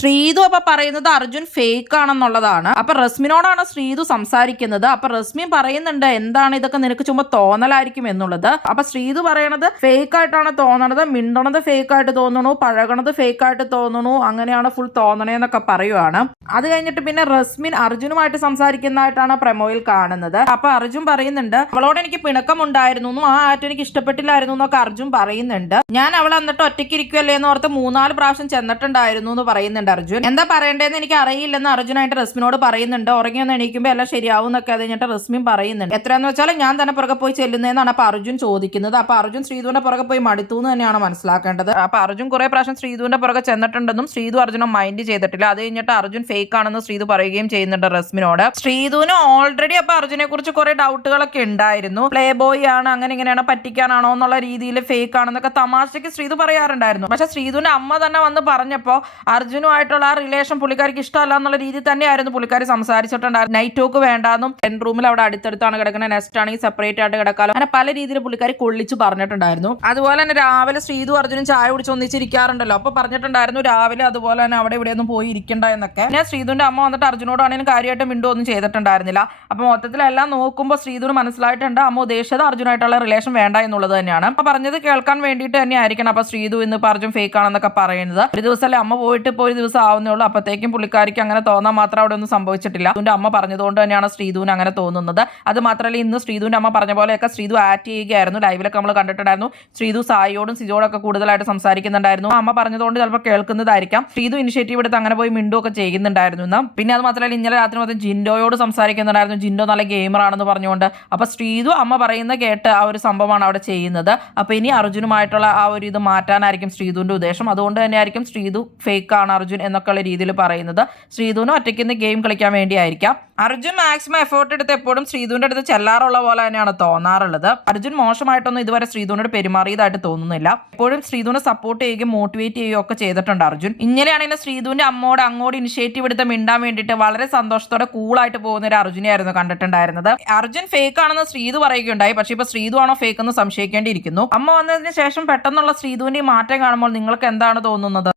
ശ്രീതു അപ്പൊ പറയുന്നത് അർജുൻ ഫേക്ക് ആണെന്നുള്ളതാണ്. അപ്പൊ റസ്മിനോടാണ് ശ്രീതു സംസാരിക്കുന്നത്. അപ്പൊ റസ്മി പറയുന്നുണ്ട് എന്താണ് ഇതൊക്കെ നിനക്ക് ചുമ്മാ തോന്നലായിരിക്കും എന്നുള്ളത്. അപ്പൊ ശ്രീതു പറയണത് ഫേക്ക് ആയിട്ടാണ് തോന്നണത്, മിണ്ടണത് ഫേക്ക് ആയിട്ട് തോന്നണു, പഴകണത് ഫേക്ക് ആയിട്ട് തോന്നണു, അങ്ങനെയാണ് ഫുൾ തോന്നണേന്നൊക്കെ പറയുവാണ്. അത് കഴിഞ്ഞിട്ട് പിന്നെ റസ്മിൻ അർജുനുമായിട്ട് സംസാരിക്കുന്നതായിട്ടാണ് പ്രമോയിൽ കാണുന്നത്. അപ്പൊ അർജുൻ പറയുന്നുണ്ട് അവളോട് എനിക്ക് പിണക്കമുണ്ടായിരുന്നു, ആ ആറ്റ് എനിക്ക് ഇഷ്ടപ്പെട്ടില്ലായിരുന്നു എന്നൊക്കെ അർജുൻ പറയുന്നുണ്ട്. ഞാൻ അവൾ എന്നിട്ട് ഒറ്റയ്ക്ക് ഇരിക്കുമല്ലേ എന്ന് ഓർത്ത് 3-4 പ്രാവശ്യം ചെന്നിട്ടുണ്ടായിരുന്നു എന്ന് പറയുന്നുണ്ട് അർജുൻ. എന്താ പറയേണ്ടതെന്ന് എനിക്ക് അറിയില്ലെന്ന് അർജുനായിട്ട് റസ്മിനോട് പറയുന്നുണ്ട്. ഉറങ്ങിയൊന്ന് എണീക്കുമ്പോൾ എല്ലാം ശരിയാവും എന്നൊക്കെ അത് കഴിഞ്ഞിട്ട് റസ്മിൻ പറയുന്നുണ്ട്. എത്രയാന്ന് വെച്ചാൽ ഞാൻ തന്നെ പുറകെ പോയി ചെല്ലുന്നതെന്നാണ് അപ്പൊ അർജുൻ ചോദിക്കുന്നത്. അപ്പൊ അർജുൻ ശ്രീധുവിന്റെ പുറകെ പോയി മടുത്തു എന്ന് തന്നെയാണ് മനസ്സിലാക്കേണ്ടത്. അപ്പൊ അർജുൻ കുറെ പ്രാവശ്യം ശ്രീധുവിന്റെ പുറകെ ചെന്നിട്ടുണ്ടെന്നും ശ്രീധു അർജുനെ മൈൻഡ് ചെയ്തിട്ടില്ല. അത് കഴിഞ്ഞിട്ട് അർജുൻ ഫേക്ക് ആണെന്ന് ശ്രീധു പറയുകയും ചെയ്യുന്നുണ്ട് റസ്മിനോട്. ശ്രീധുവിന് ഓൾറെഡി അപ്പൊ അർജുനെ കുറിച്ച് കുറെ ഡൗട്ടുകളൊക്കെ ഉണ്ടായിരുന്നു. പ്ലേ ബോയ് ആണ്, അങ്ങനെ ഇങ്ങനെയാണ്, പറ്റിക്കാനാണോ എന്നുള്ള രീതിയിൽ ഫേക്ക് ആണെന്നൊക്കെ തമാശയ്ക്ക് ശ്രീധു പറയാറുണ്ടായിരുന്നു. പക്ഷെ ശ്രീധുവിന്റെ അമ്മ തന്നെ വന്ന് പറഞ്ഞപ്പോ അർജുനുമായിട്ടുള്ള ആ റിലേഷൻ പുള്ളിക്കാരിക്ക് ഇഷ്ടമല്ല എന്നുള്ള രീതി തന്നെയായിരുന്നു പുള്ളിക്കാരി സംസാരിച്ചിട്ടുണ്ടായിരുന്നു. നൈറ്റ് ടോക്ക് വേണ്ടാന്നും റൂമിൽ അവിടെ അടുത്തടുത്താണ് കിടക്കുന്നത്, നെക്സ്റ്റ് ആണെങ്കിൽ സെപ്പറേറ്റ് ആയിട്ട് കിടക്കാലോ, അങ്ങനെ പല രീതിയിൽ പുള്ളിക്കാരി കൊള്ളിച്ച് പറഞ്ഞിട്ടുണ്ടായിരുന്നു. അതുപോലെ തന്നെ രാവിലെ ശ്രീധു അർജുനും ചായ കുടിച്ച് ഒന്നിച്ചിരിക്കാറുണ്ടല്ലോ, അപ്പൊ പറഞ്ഞിട്ടുണ്ടായിരുന്നു രാവിലെ അതുപോലെ തന്നെ അവിടെ ഇവിടെ ഒന്നും പോയി ഇരിക്കണ്ട എന്നൊക്കെ. പിന്നെ ശ്രീധുവിന്റെ അമ്മ വന്നിട്ട് അർജുനോടാണെങ്കിലും കാര്യമായിട്ട് മിണ്ടൊന്നും ചെയ്തിട്ടുണ്ടായിരുന്നില്ല. അപ്പൊ മൊത്തത്തിലെല്ലാം നോക്കുമ്പോൾ ശ്രീധുവിന് മനസ്സിലായിട്ടുണ്ട് അമ്മ ഉദ്ദേശിച്ചത് അർജുനായിട്ടുള്ള റിലേഷൻ വേണ്ട എന്നുള്ളത് തന്നെയാണ്. അപ്പൊ പറഞ്ഞത് കേൾക്കാൻ വേണ്ടിയിട്ട് തന്നെ ആയിരിക്കണം അപ്പൊ ശ്രീധു ഇന്ന് അർജുൻ ഫേക്ക് ആണെന്നൊക്കെ പറയുന്നത്. ഒരു ദിവസമല്ലേ അമ്മ പോയിട്ട് ഇപ്പോൾ ഒരു ദിവസം ആവുന്നേ ഉള്ളൂ, അപ്പോഴത്തേക്കും പുള്ളിക്കാരിക്ക് അങ്ങനെ തോന്നാൻ മാത്രം അവിടെ ഒന്നും സംഭവിച്ചിട്ടില്ല. ശ്രീധുവിന്റെ അമ്മ പറഞ്ഞതുകൊണ്ട് തന്നെയാണ് ശ്രീധുവിന് അങ്ങനെ തോന്നുന്നത്. അത് മാത്രമല്ല ഇന്ന് ശ്രീധുവിന്റെ അമ്മ പറഞ്ഞ പോലെയൊക്കെ ശ്രീധു ആക്ട് ചെയ്യുകയായിരുന്നു. ലൈവിലൊക്കെ നമ്മൾ കണ്ടിട്ടുണ്ടായിരുന്നു. ശ്രീധു സായിയോടും സിജോടൊക്കെ കൂടുതലായിട്ട് സംസാരിക്കുന്നുണ്ടായിരുന്നു. അമ്മ പറഞ്ഞതുകൊണ്ട് ചിലപ്പോൾ കേൾക്കുന്നതായിരിക്കാം. ശ്രീധു ഇനിഷ്യേറ്റീവ് എടുത്ത് അങ്ങനെ പോയി മിണ്ടുമൊക്കെ ചെയ്യുന്നുണ്ടായിരുന്നു എന്ന്. പിന്നെ അത് മാത്രമല്ല ഇന്നലെ രാത്രി മൊത്തം ജിൻഡോയോട് സംസാരിക്കുന്നുണ്ടായിരുന്നു. ജിൻഡോ നല്ല ഗെയിമർ ആണെന്ന് പറഞ്ഞുകൊണ്ട്. അപ്പൊ ശ്രീധു അമ്മ പറയുന്ന കേട്ട് ആ ഒരു സംഭവമാണ് അവിടെ ചെയ്യുന്നത്. അപ്പൊ ഇനി അർജുനുമായിട്ടുള്ള ആ ഒരു ഇത് മാറ്റാനായിരിക്കും ശ്രീധുവിന്റെ ഉദ്ദേശം. അതുകൊണ്ട് തന്നെയായിരിക്കും ശ്രീധു ഫേക്ക് ആണ് അർജുൻ എന്നൊക്കെയുള്ള രീതിയിൽ പറയുന്നത്. ശ്രീധുവിന് ഒറ്റയ്ക്ക് ഗെയിം കളിക്കാൻ വേണ്ടിയായിരിക്കാം. അർജുൻ മാക്സിമം എഫേർട്ട് എടുത്ത് എപ്പോഴും ശ്രീധുവിന്റെ അടുത്ത് ചെല്ലാറുള്ള പോലെ തന്നെയാണ് തോന്നാറുള്ളത്. അർജുൻ മോശമായിട്ടൊന്നും ഇതുവരെ ശ്രീധുവിനോട് പെരുമാറിയതായിട്ട് തോന്നുന്നില്ല. എപ്പോഴും ശ്രീധുവിനെ സപ്പോർട്ട് ചെയ്യുകയും മോട്ടിവേറ്റ് ചെയ്യുകയും ഒക്കെ ചെയ്തിട്ടുണ്ട് അർജുൻ. ഇങ്ങനെയാണെങ്കിൽ ശ്രീധുവിന്റെ അമ്മോട് അങ്ങോട്ട് ഇനിഷ്യേറ്റീവ് എടുത്ത് മിണ്ടാൻ വേണ്ടിയിട്ട് വളരെ സന്തോഷത്തോടെ കൂളായിട്ട് പോകുന്ന ഒരു അർജുനെയായിരുന്നു കണ്ടിട്ടുണ്ടായിരുന്നത്. അർജുൻ ഫേക്ക് ആണെന്ന് ശ്രീധു പറയുകയുണ്ടായി. പക്ഷേ ഇപ്പൊ ശ്രീധു ആണോ ഫേക്ക് എന്ന് സംശയിക്കേണ്ടിയിരിക്കുന്നു. അമ്മ വന്നതിന് ശേഷം പെട്ടെന്നുള്ള ശ്രീധുവിന്റെ മാറ്റം കാണുമ്പോൾ നിങ്ങൾക്ക് എന്താണ് തോന്നുന്നത്?